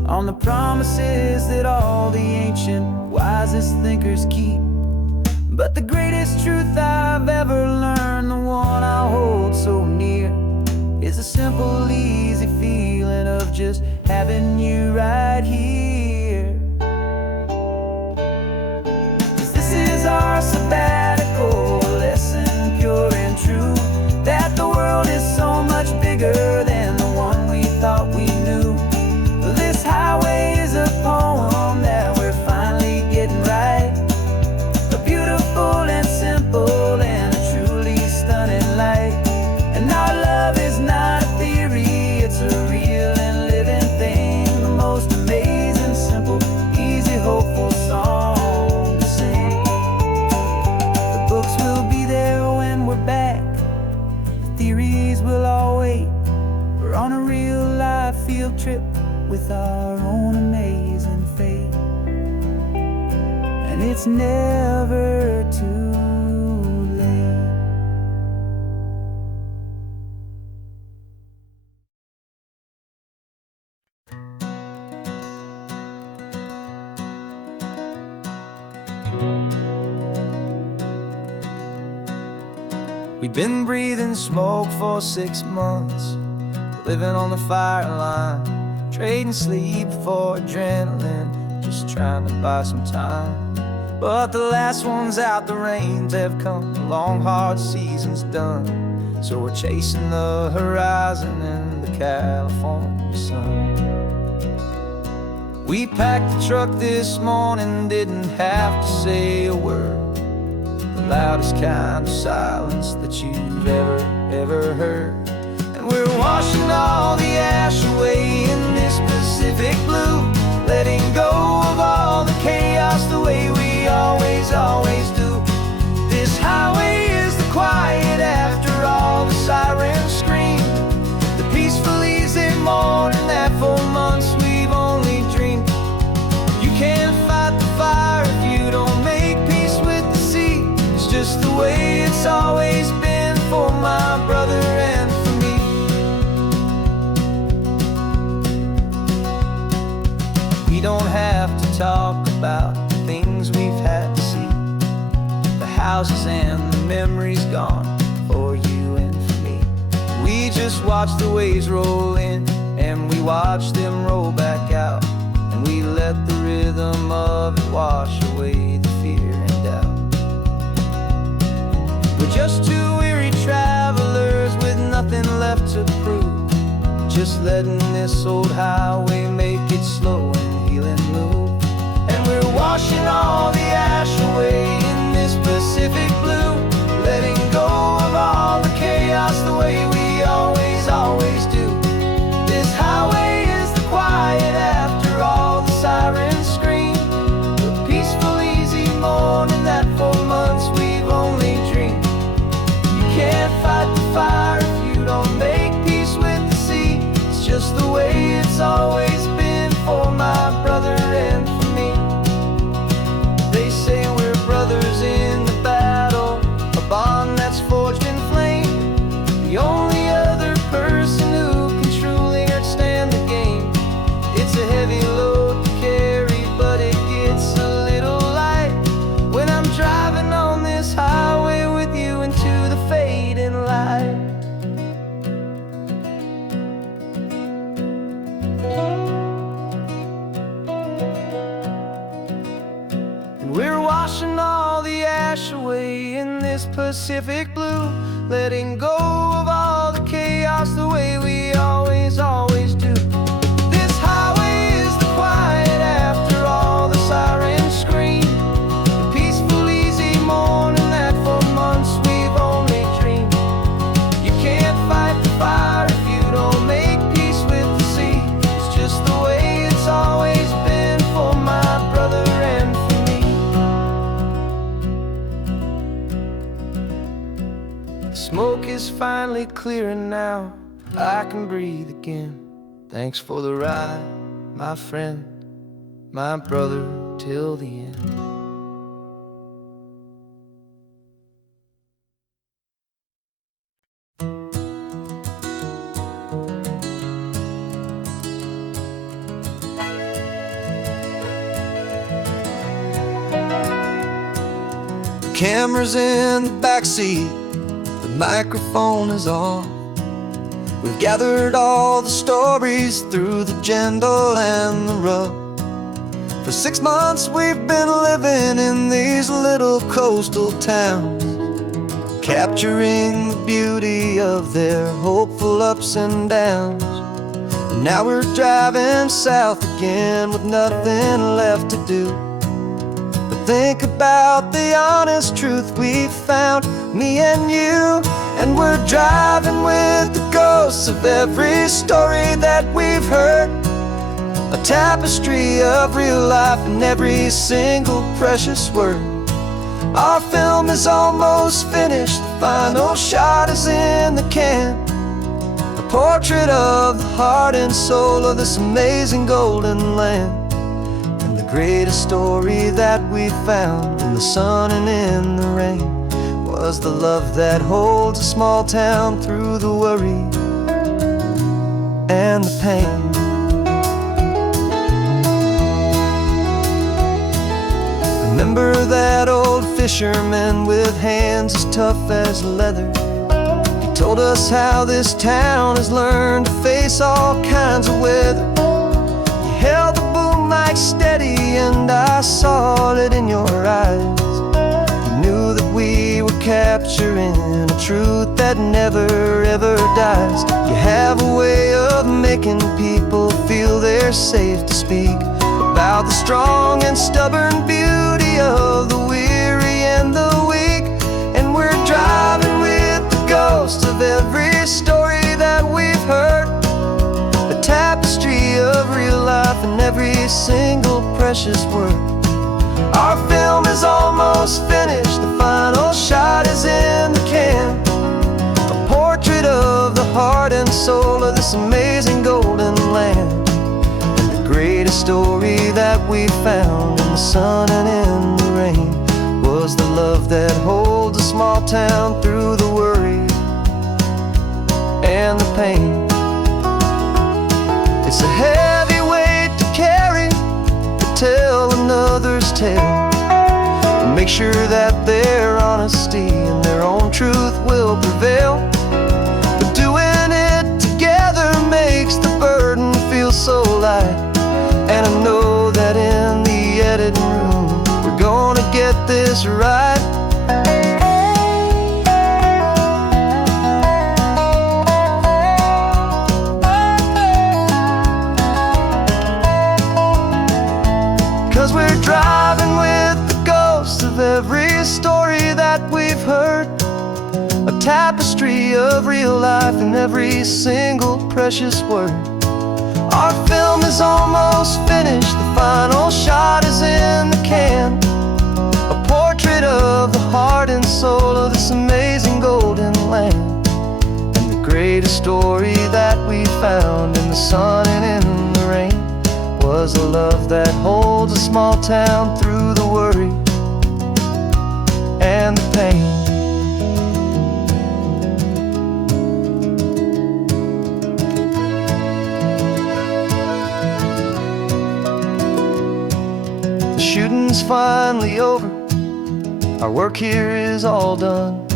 on the promises that all the ancient, wisest thinkers keep. But the greatest truth I've ever learned, the one I hold so near, is a simple, easy feeling of just having you right here. 'Cause this is our sabbatical lesson, pure and true, that the world is so much bigger than the one we thought we knew. This highway is a poem that we're finally getting right. A beautiful life field trip with our own amazing fate. And it's never too late. We've been breathing smoke for 6 months, living on the fire line, trading sleep for adrenaline, just trying to buy some time. But the last one's out, the rains have come, the long hard season's done. So we're chasing the horizon in the California sun. We packed the truck this morning, didn't have to say a word. The loudest kind of silence that you've ever heard. And we're washing all the ash away in this Pacific blue, letting go of all the chaos the way we always do. This highway is the quiet after all the sirens scream, the peaceful easy morning that for months we've only dreamed. You can't fight the fire if you don't make peace with the sea. It's just the way it's always been for my brother and for me. We don't have to talk about the things we've had to see, the houses and the memories gone for you and for me. We just watch the waves roll in, and we watch them roll back out, and we let the rhythm of it wash away the fear and doubt. We're just two weary travelers with nothing left to prove, just letting this old highway make it slow and healing move. And we're washing all the ash away in this Pacific blue, letting go of all the chaos the way we always do. This highway is the quiet after all the sirens scream, the peaceful easy morning that for months we've only dreamed. You can't fight the fire if you don't make peace with the sea. It's just the way it's always been for my brother and for me. They say we're brothers in the battle, a bond that's forged in flame. The only other person who can truly understand the game. It's a heavy load to carry, but it gets a little light when I'm driving on this highway with you into the fading light. And we're washing all the ash away in this Pacific blue, letting go of all the chaos the way we always do. This highway is the quiet after all the sirens scream, the peaceful easy morning that for months we've only dreamed. You can't fight the fire if you don't make peace with the sea. It's just the way it's always been for my brother and for me. The smoke is finally clearing now, I can breathe again. Thanks for the ride, my friend, my brother, till the end. The camera's in the backseat, the microphone is on. We've gathered all the stories through the gentle and the rough. For 6 months we've been living in these little coastal towns, capturing the beauty of their hopeful ups and downs. And now we're driving south again with nothing left to do but think about the honest truth we've found, me and you. And we're driving with the ghosts of every story that we've heard, a tapestry of real life in every single precious word. Our film is almost finished, the final shot is in the can, a portrait of the heart and soul of this amazing golden land. And the greatest story that we found in the sun and in the rain was the love that holds a small town through the worry and the pain. Remember that old fisherman with hands as tough as leather? He told us how this town has learned to face all kinds of weather. You held the boom mic steady and I saw it in your eyes. You knew that we were capturing a truth that never ever dies. You have a way of making people feel they're safe to speak about the strong and stubborn beauty of the weary and the weak. And we're driving with the ghosts of every story that we've heard, a tapestry of real life in every single precious word. Our film is almost finished, the final shot is in the can, a portrait of the heart and soul of this amazing golden land. Greatest story that we found in the sun and in the rain was the love that holds a small town through the worry and the pain. It's a heavy weight to carry, to tell another's tale, and make sure that their honesty and their own truth will prevail. But doing it together makes the burden feel so light. And I know that in the editing room we're gonna get this right. 'Cause we're driving with the ghosts of every story that we've heard, a tapestry of real life in every single precious word. Our film is almost finished, the final shot is in the can, a portrait of the heart and soul of this amazing golden land. And the greatest story that we found in the sun and in the rain was a love that holds a small town through the worry and the pain. Shooting's finally over, our work here is all done.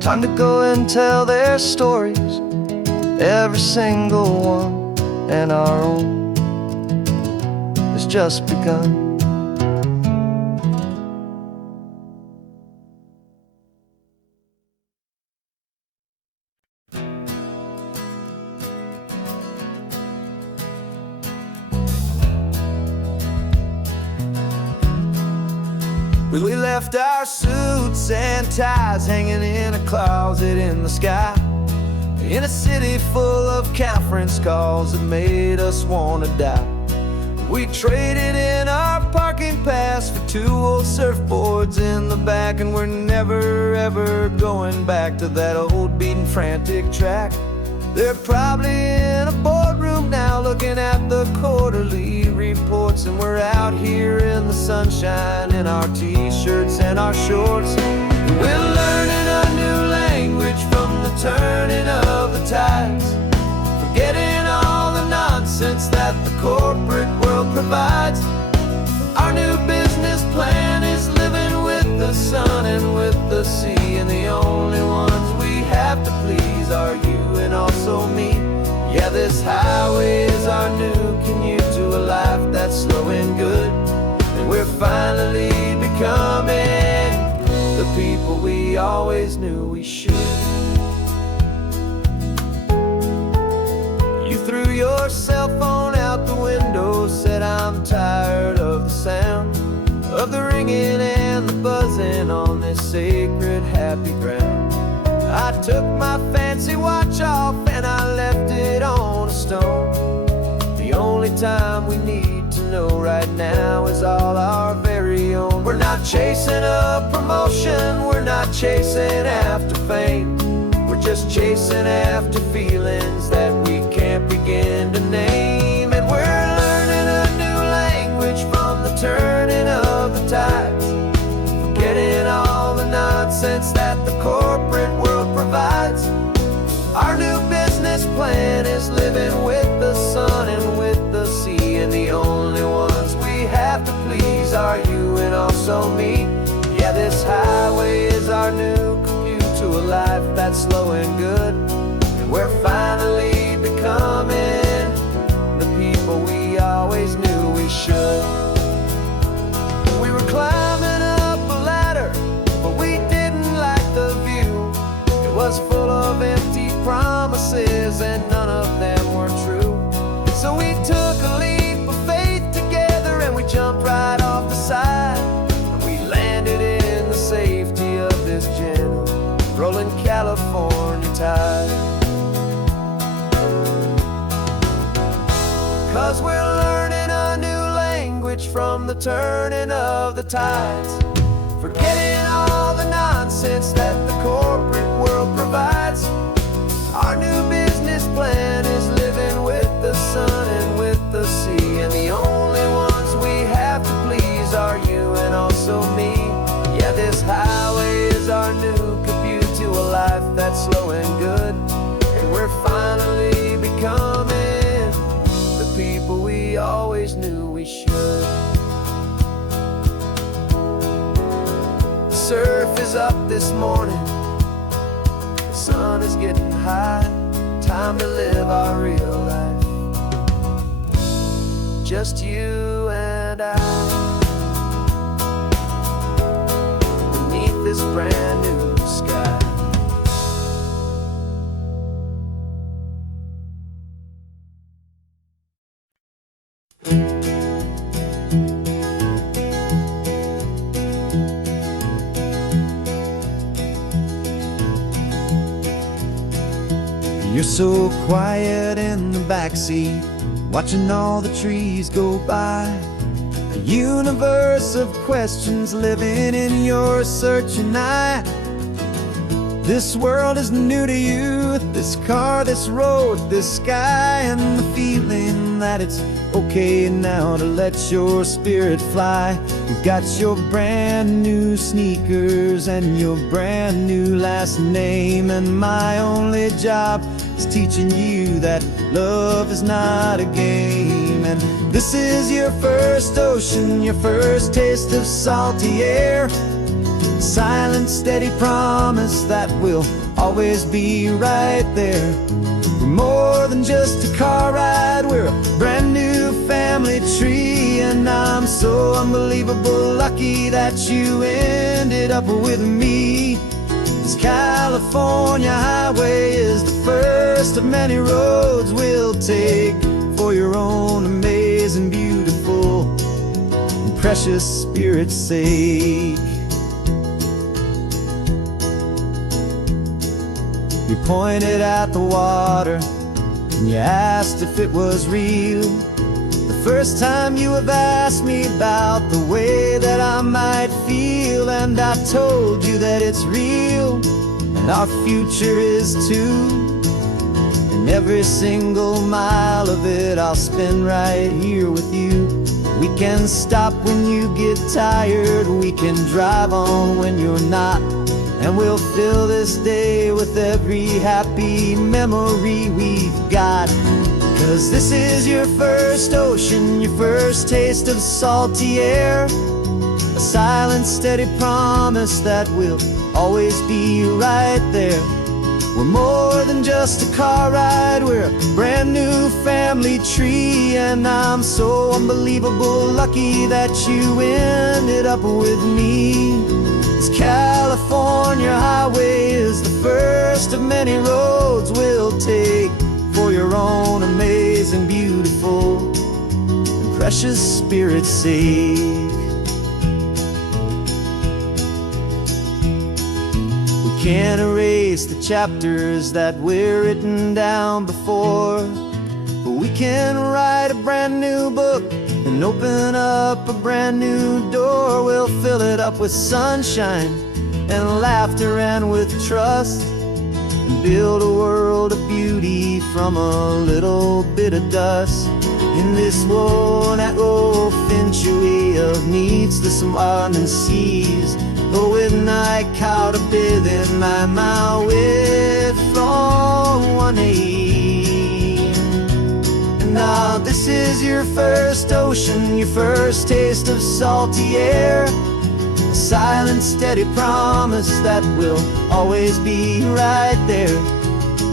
Time to go and tell their stories, every single one, and our own has just begun. We left our suits and ties hanging in a closet in the sky, in a city full of conference calls that made us wanna die. We traded in our parking pass for 2 old surfboards in the back, and we're never ever going back to that old beaten frantic track. They're probably in a boardroom now looking at the quarterly reports, and we're out here in the sunshine in our t-shirts and our shorts. We're learning a new language from the turning of the tides, forgetting all the nonsense that the corporate world provides. Our new business plan is living with the sun and with the sea, and the only ones we have to please are you and also me. Yeah, this highway is our new commute to a life that's slow and good, and we're finally becoming the people we always knew we should. You threw your cell phone out the window, said I'm tired of the sound of the ringing and the buzzing on this sacred happy ground. I took my fancy watch off and I left it on a stone. The only time we need to know right now is all our very own. We're not chasing a promotion, we're not chasing after fame, we're just chasing after feelings that we can't begin to name. And we're learning a new language from the turning of the tides, forgetting all the nonsense that the corporate world provides. Our new business plan is living with the sun and with the sea, and the only ones we have to please are you and also me. Yeah, this highway is our new commute to a life that's slow and good, and we're finally becoming the people we always knew we should. We were climbing up a ladder, but we didn't like the view. It was full of empty promises and none of them were true. So we took a leap of faith together and we jumped right off the side, and we landed in the safety of this gentle rolling California tide. 'Cause we're learning a new language from the turning of the tides, forgetting all the nonsense that the corporate world provides. Our new business plan is living with the sun and with the sea, and the only ones we have to please are you and also me. Yeah, this highway is our new commute to a life that's slow and good, and we're finally becoming the people we always knew we should. The surf is up this morning, the sun is getting high, time to live our real life, just you and I, beneath this brand new sky. You're so quiet in the backseat, watching all the trees go by. A universe of questions living in your searching eye. This world is new to you, this car, this road, this sky, and the feeling that it's okay now to let your spirit fly. You've got your brand new sneakers and your brand new last name, and my only job is teaching you that love is not a game. And this is your first ocean, your first taste of salty air, silent, steady promise that we'll always be right there. We're more than just a car ride, we're a brand new family tree, and I'm so unbelievable lucky that you ended up with me. This California highway is the first of many roads we'll take for your own amazing, beautiful, and precious spirit's sake. You pointed at the water and you asked if it was real. The first time you have asked me about the way that I might feel, and I told you that it's real and our future is too. And every single mile of it I'll spend right here with you. We can stop when you get tired, we can drive on when you're not, and we'll fill this day with every happy memory we've got. 'Cause this is your first ocean, your first taste of salty air, a silent, steady promise that we'll always be right there. We're more than just a car ride, we're a brand new family tree, and I'm so unbelievable lucky that you ended up with me. This California highway is the first of many roads we'll take for your own amazing, beautiful, and precious spirit's sake. We can't erase the chapters that were written down before, but we can write a brand new book and open up a brand new door. We'll fill it up with sunshine and laughter and with trust, and build a world of beauty from a little bit of dust. In this world that century of needs the summoning seas, go with night caught a bit in my mouth with from 1 And now this is your first ocean, your first taste of salty air, a silent steady promise that we'll always be right there.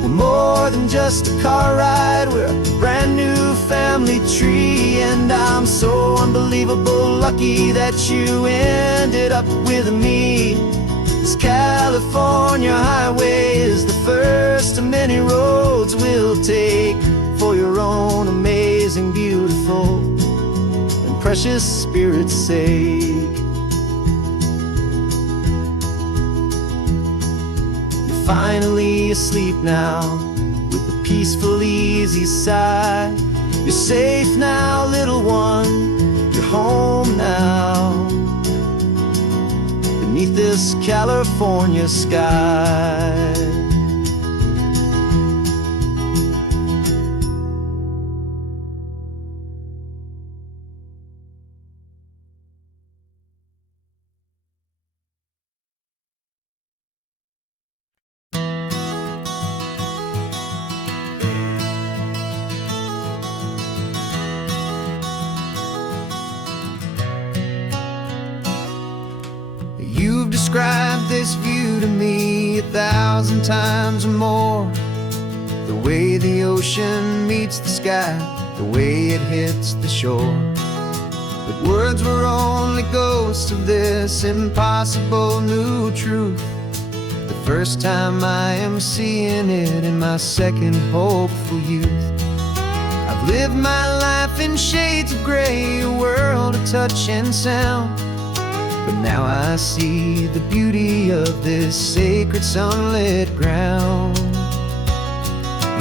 We're more than just a car ride, we're a brand new family tree. And I'm so unbelievable lucky that you ended up with me. This California highway is the first of many roads we'll take for your own amazing, beautiful, and precious spirit's sake. Finally asleep now, with a peaceful, easy sigh. You're safe now, little one, you're home now, beneath this California sky. You've described this view to me 1,000 times or more. The way the ocean meets the sky, the way it hits the shore. But words were only ghosts of this impossible new truth. The first time I am seeing it in my second hopeful youth. I've lived my life in shades of gray, a world of touch and sound. But now I see the beauty of this sacred sunlit ground.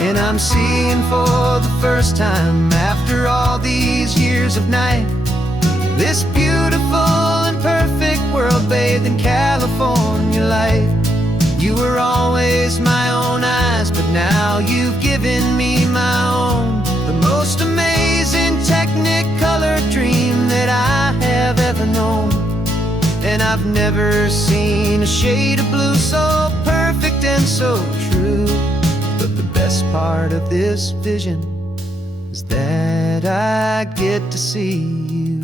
And I'm seeing for the first time, after all these years of night, this beautiful and perfect world bathed in California light. You were always my own eyes, but now you've given me my own. The most amazing technicolor dream that I have ever known. And I've never seen a shade of blue so perfect and so true. But the best part of this vision is that I get to see you.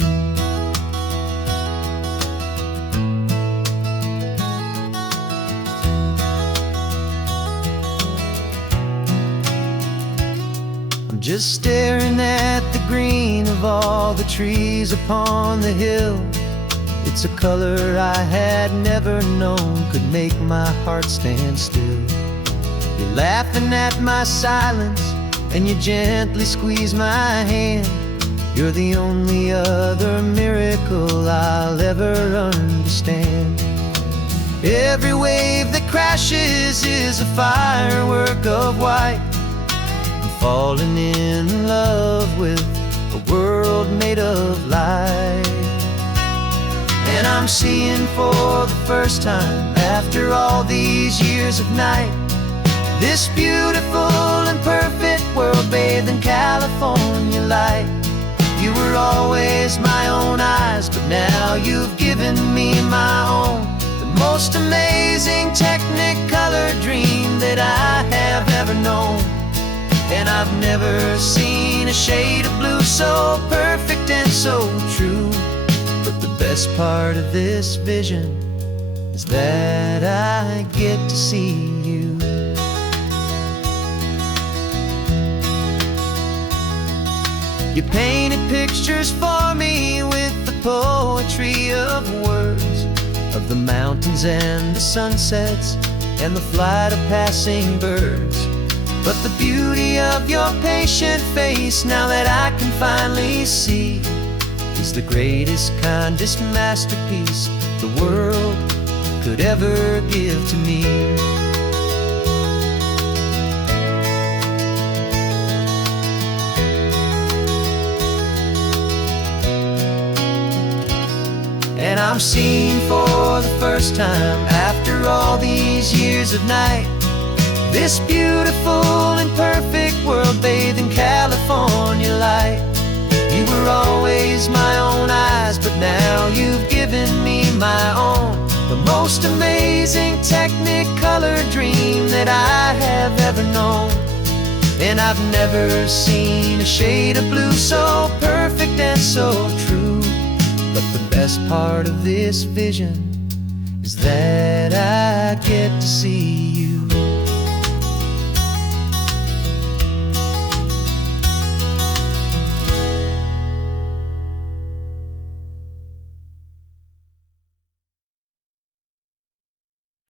I'm just staring at the green of all the trees upon the hill. It's a color I had never known could make my heart stand still. You're laughing at my silence, and you gently squeeze my hand. You're the only other miracle I'll ever understand. Every wave that crashes is a firework of white. I'm falling in love with a world made of light. And I'm seeing for the first time, after all these years of night, this beautiful and perfect world bathed in California light. You were always my own eyes, but now you've given me my own. The most amazing technicolor dream that I have ever known. And I've never seen a shade of blue so perfect and so true. But the best part of this vision is that I get to see you. You painted pictures for me with the poetry of words, of the mountains and the sunsets and the flight of passing birds. But the beauty of your patient face, now that I can finally see, is the greatest, kindest masterpiece the world could ever give to me. And I'm seeing for the first time, after all these years of night, This beautiful and perfect world bathed in California light. You were always my own eyes, but now you've given me my own. The most amazing Technicolor dream that I have ever known. And I've never seen a shade of blue so perfect and so true. But the best part of this vision is that I get to see you.